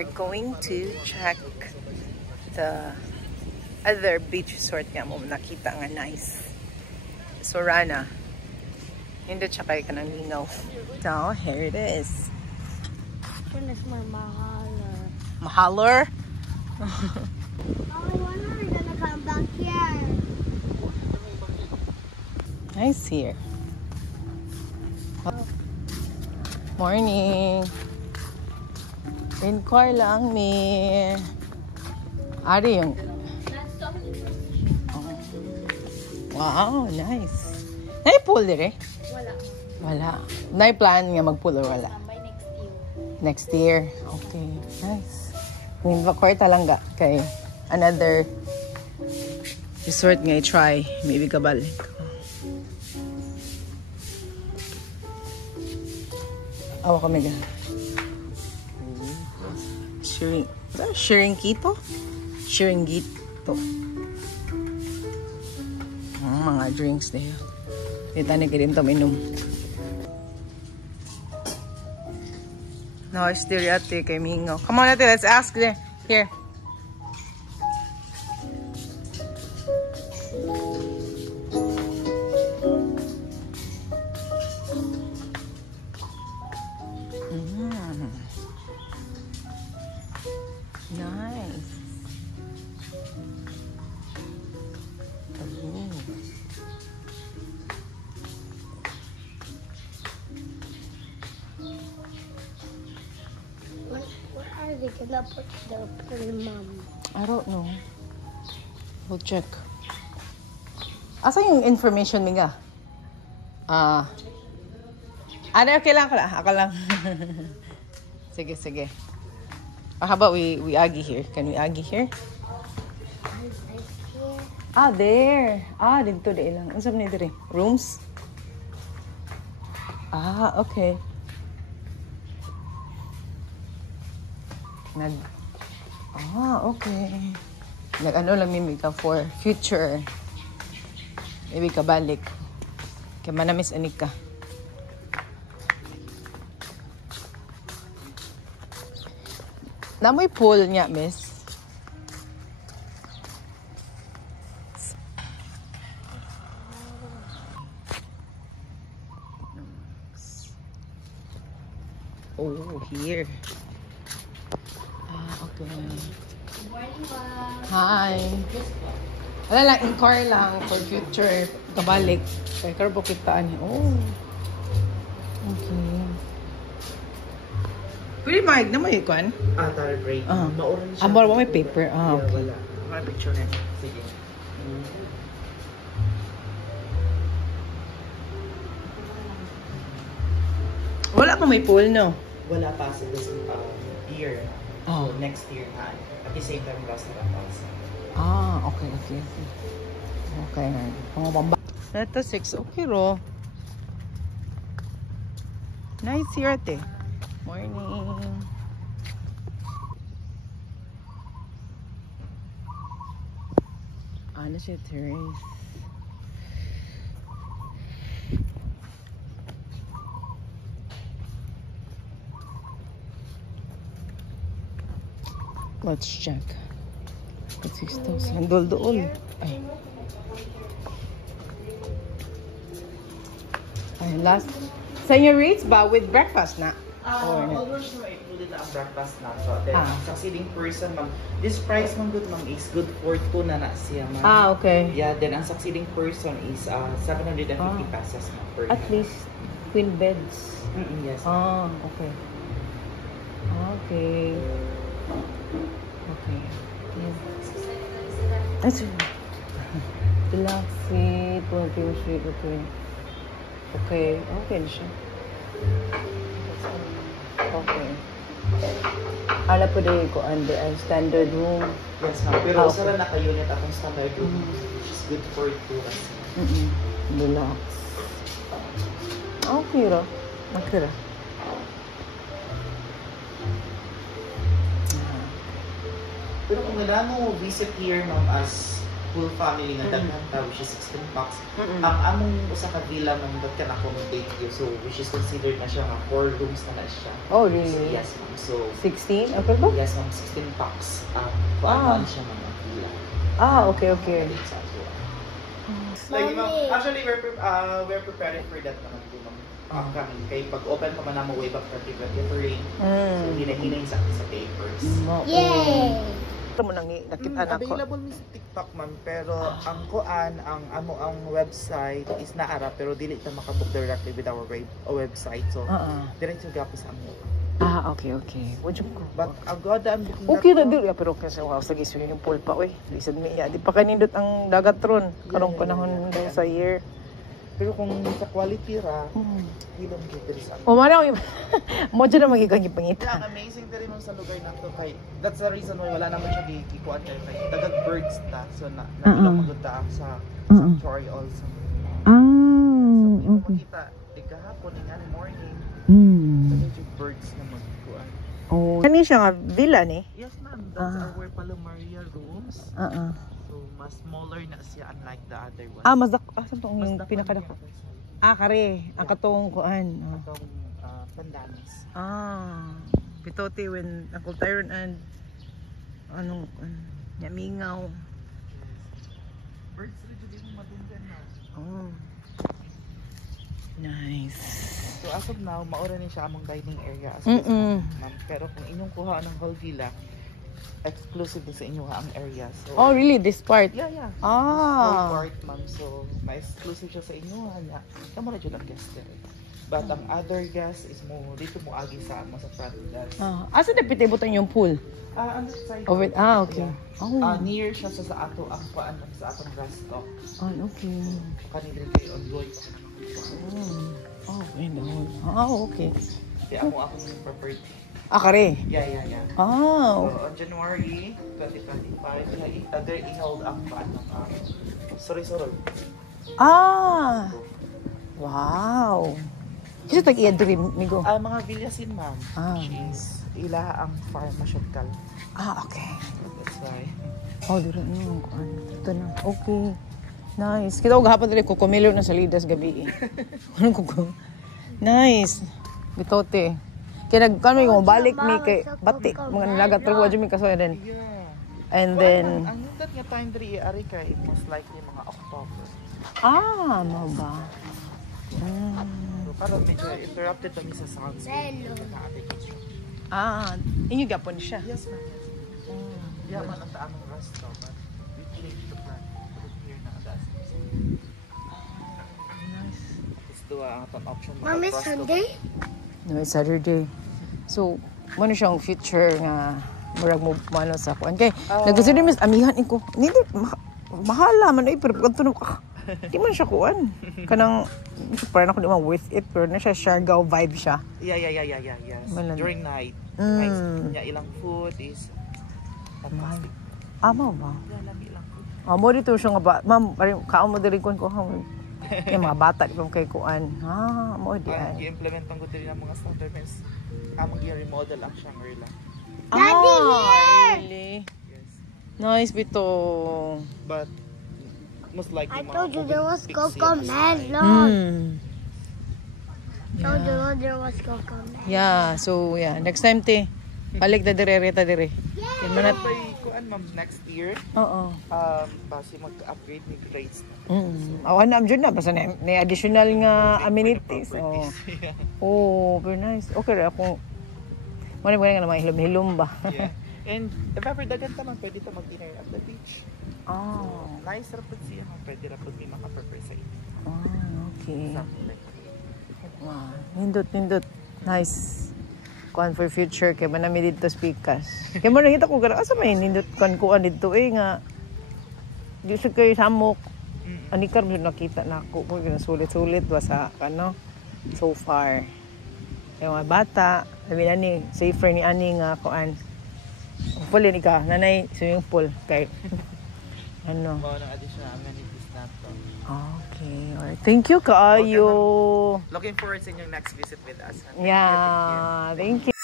We're going to check the other beach resort nga mo nakita nga nice. Sorana. Hindi tsaka ka ng lingaw. So, here it is. Finish my mahaler. Mahaler? Oh, when are we gonna come back here? Nice here. Morning. Inquire lang ni. Ari yung. Oh. Wow, nice. Nai-pool dire? Wala. Wala. Nai-plan nga mag-pool or wala? By next year. Next year. Okay, nice. Kwarta lang ga kay another resort nga i-try. Maybe kabalik. Awa kami ga. Shiringito? Shiringito. Mga drinks dito. Dito na rin ito minom. No, it's still ate kay Mingo. Come on, ate, let's ask them. Here. Nice. Where are they gonna put the mom? I don't know. We'll check. Asa yung information niya? Okay lang. Ako lang. Sige, sige. How about we agi here? Can we agi here? There. Dito de lang. Unsa man dire? Rooms? Okay. Okay. Nag-ano lang mimi ka for future. Maybe kabalik. Kaya manamis anik ka. Namoy pool niya, miss. Oh, here. Okay. Good morning, ma'am. Hi. Wala lang, inquire lang for future. Kabalik. Kaya karbo kitaan niya. Oh. Okay. Pwede mag na may ikuan? Tara break. Mauran siya. Amor mo may paper. Okay. Wala. Wala picture na. Sige. Wala pa may pool, no? Wala pa sa this year. Oh. So next year na. At the same time, restaurant also. Okay. Okay. Pangabamba. Ito 6. Okay, ro. Nice here, ate. Morning. Ano siya, terrace? Let's check. It's 6,000. Dool. Ay, last. Sa inyo rates ba with breakfast na? Almost no, included na ang breakfast na. So, then, ang succeeding person, ma'am, this price, ma'am, good, ma'am, is good for 2 na siya, ma'am. Okay. Yeah, then ang succeeding person is 750 pesos ma'am, per At least, queen beds. Yes. Okay. Okay. Okay. Yeah. That's it. Relax it. Okay. Okay na siya. Okay. Ala po din ko under ang standard room. Yes, ma'am. Pero sa na naka-unit akong standard room, which is good for 2 kasi. Relax. Okay ra. Okay ra. Pero kung wala mo visit here, ma'am, as full family nga daghan ta, which is 16 packs. Ang among usa ka villa man that can accommodate you, so which is considered na siya nga 4 rooms na siya. Oh, So, really? yes ma'am. So 16? Okay ba? yes ma'am, 16 packs. Paano siya mga villa. Okay. Like, actually, we're preparing for that naman po, ma'am. Upcoming. Kaya pag-open pa man naman way back 2023, so hinahinay sa papers. Yay! Ito mo nang nakita na ko. Available mi sa TikTok, ma'am, pero ang ang website is naara, pero dili ta makabook directly with our website. So, diretso gapos ang Okay. Wajud ko. But agoda ang booking. Okay na dili pero kasi wow sa swimming pool pa oy. Lisod mi ya. Di pa kanindot ang dagat ron karong panahon daw sa year. Pero kung sa quality ra, hilom gyud diri sa. O mana mo dyan na magigang ipangita. Yeah, amazing diri mo sa lugar na to kay that's the reason why wala naman siya gikuan kay dagag birds ta. So ilang magudta sa sanctuary also. So makita ikahapon nga morning. Medyo birds na magkuan. Kani siya nga villa ni? Yes ma'am, that's our Palomaria rooms. So mas smaller na siya unlike the other ones. Mas saan tong pinakadako? Kare, ang katong kuan. Atong pandamis. Pitote when Uncle Tyron and anong yamingaw. Birds rin din madunggan na. Nice. So as of now, maura ni siya among dining area as ma'am. Pero kung inyong kuha ng whole villa, exclusive din sa inyo ang area. So really? This part? Yeah. Whole part, ma'am. So ma-exclusive siya sa inyo. Kamo na dyan ang guest there. But ang other guest is mo dito mo agi sa mo sa front desk. Asa na pitibutan yung pool? On the side. Okay. Near siya sa ato ang paan sa atong grass stop. Okay. Kanila kayo on boy. Okay. Kaya akong property. Kare? Yeah. So, on January 2025, other i-hold ang paano sorry. Wow. Kasi tag-iya diri migo. Mga Villasin, ma'am. Which is ila ang farm masyukal. Okay. That's why. Dira no. Ito na. Okay. Nice. Kita og gahapon diri ko kumilo na sa Lidas gabi. Ano ko? Nice. Bitote. Kaya nagkano yung balik mi kay batik mga nilagat pero wajud mi kasoy din. Yeah. And then ang that nga time diri ari kay most likely mga October. Mo ba? So parang medyo interrupted kami sa sounds. Inyo gapon siya. Yes, ma'am. Yeah, man ang taamong rest but we changed the plan. Here na adas. Nice. Let's do ang option. Mom, it's Sunday? No, it's Saturday. So, ano siyang future nga murag mo mano sa kuan kay naggusto din mis amihan ko. Hindi mahala man ay pero kanto di man siya kuan. Kanang parang ako di man worth it pero na siya Siargao vibe siya. Yeah. Yes. During night. Night ilang food is fantastic. Mo ba? Yeah, lami ilang food. Mo dito siya nga ba, ma'am, kaon mo diri kon ko yung mga bata di pa kay kuan. Mo di ay. I-implement ang gud ng mga starters. Among i-remodel ang Shangri-La. Daddy, here! Really? Yes. Nice bito. But most likely I told you there was cocomelon. Told you there was cocomelon. Yeah, so next time balik ta dire reta dire. Yan man kuan ma'am next year. Base mag-upgrade ni grades. Awan na amjud na basta na additional nga amenities. Very nice. Okay ra ako. Muna nga naman hilom-hilom ba. Yeah. And if ever dagan ta man pwede ta mag-dinner at the beach. Nice ra pud siya. Pwede ra pud mi maka-prepare sa inyo. Okay. Nindot. Nice. Kuan for future kay manami dito speakers. Kay mo nakita ko gara asa may nindot kuan dito nga. Di sa kay samok. Ani kar nakita na ako ko sulit-sulit ba sa so far. Yung mga bata, sabi na ni safer ni ani nga kuan. Hopefully ni ka nanay swimming pool kay Mga additional amenities na to. Okay. Alright. Thank you kaayo. Looking forward sa inyong next visit with us. Yeah. Thank you.